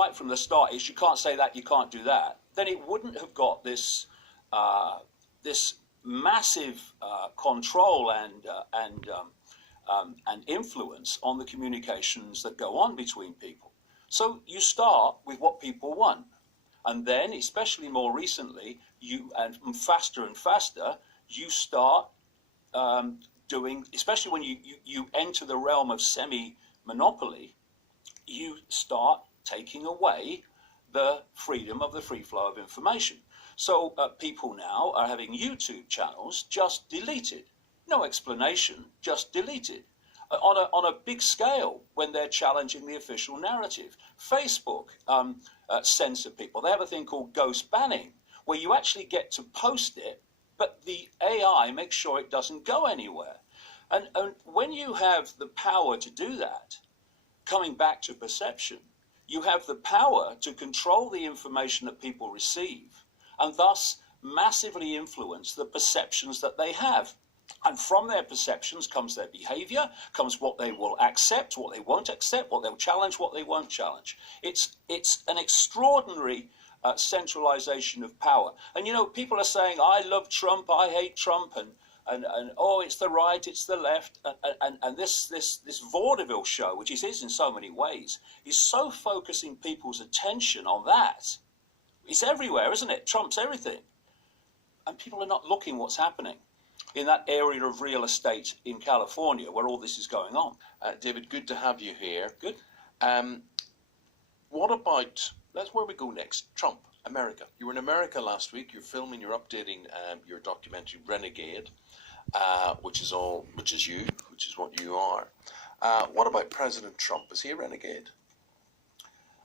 right from the start is you can't say that, you can't do that, then it wouldn't have got this this massive control and influence on the communications that go on between people. So you start with what people want, and then, especially more recently, and faster, you start doing, especially when you enter the realm of semi-monopoly, you start taking away the freedom of the free flow of information. So people now are having YouTube channels just deleted. No explanation, just deleted. On a big scale when they're challenging the official narrative. Facebook censor people. They have a thing called ghost banning, where you actually get to post it, but the AI makes sure it doesn't go anywhere. And when you have the power to do that, coming back to perception, you have the power to control the information that people receive and thus massively influence the perceptions that they have. And from their perceptions comes their behavior, comes what they will accept, what they won't accept, what they'll challenge, what they won't challenge. It's an extraordinary centralization of power. And, you know, people are saying, I love Trump, I hate Trump, and oh, it's the right, it's the left. And this vaudeville show, which it is in so many ways, is so focusing people's attention on that. It's everywhere, isn't it? Trump's everything. And people are not looking what's happening in that area of real estate in California where all this is going on. David, good to have you here. Good. What about, that's where we go next, Trump, America. You were in America last week, you're filming, you're updating your documentary Renegade, which is what you are. What about President Trump? Is he a renegade?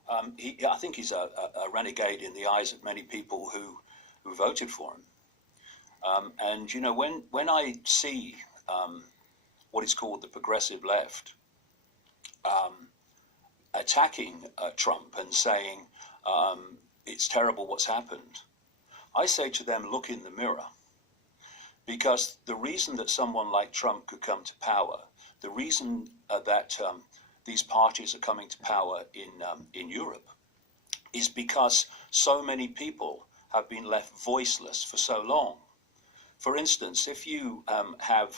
I think he's a renegade in the eyes of many people who voted for him. And, you know, when I see what is called the progressive left attacking Trump and saying it's terrible what's happened, I say to them, look in the mirror. Because the reason that someone like Trump could come to power, the reason that these parties are coming to power in Europe is because so many people have been left voiceless for so long. For instance, if you have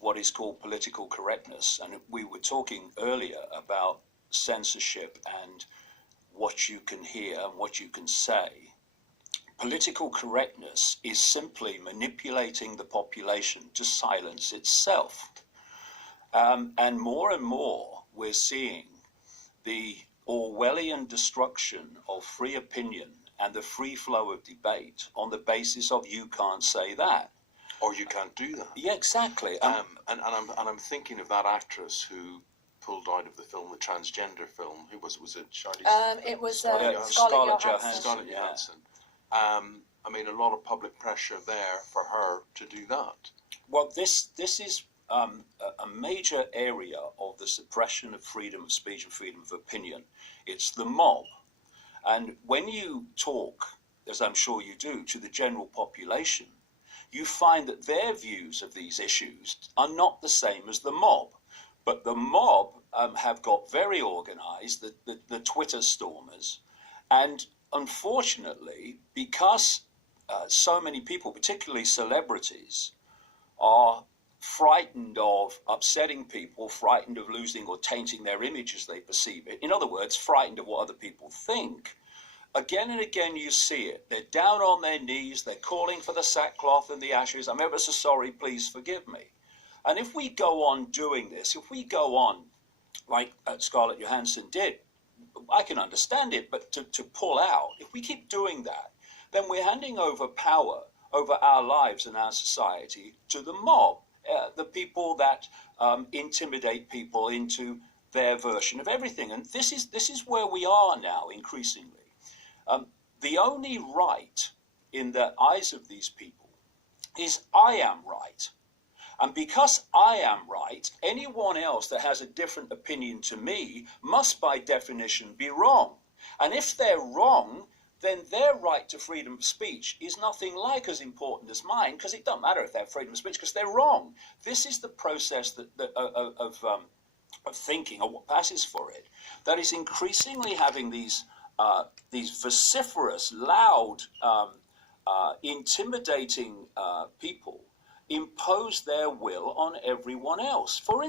what is called political correctness, and we were talking earlier about censorship and what you can hear and what you can say, political correctness is simply manipulating the population to silence itself. And more we're seeing the Orwellian destruction of free opinion and the free flow of debate on the basis of you can't say that. Or you can't do that. Yeah, exactly. And I'm thinking of that actress who pulled out of the film, the transgender film. Who was it? Charlize? It was Scarlett Johansson. Scarlett Johansson. I mean, a lot of public pressure there for her to do that. Well, this is a major area of the suppression of freedom of speech and freedom of opinion. It's the mob. And when you talk, as I'm sure you do, to the general population, you find that their views of these issues are not the same as the mob. But the mob have got very organized, the Twitter stormers. And unfortunately, because so many people, particularly celebrities, are frightened of upsetting people, frightened of losing or tainting their image as they perceive it. In other words, frightened of what other people think. Again and again you see it. They're down on their knees, they're calling for the sackcloth and the ashes. I'm ever so sorry, please forgive me. And if we go on doing this, if we go on like Scarlett Johansson did, I can understand it, but to pull out, if we keep doing that, then we're handing over power over our lives and our society to the mob. The people that intimidate people into their version of everything. And this is where we are now increasingly. The only right in the eyes of these people is I am right. And because I am right, anyone else that has a different opinion to me must by definition be wrong. And if they're wrong, then their right to freedom of speech is nothing like as important as mine, because it doesn't matter if they have freedom of speech, because they're wrong. This is the process of thinking or what passes for it, that is increasingly having these vociferous, loud, intimidating people impose their will on everyone else. For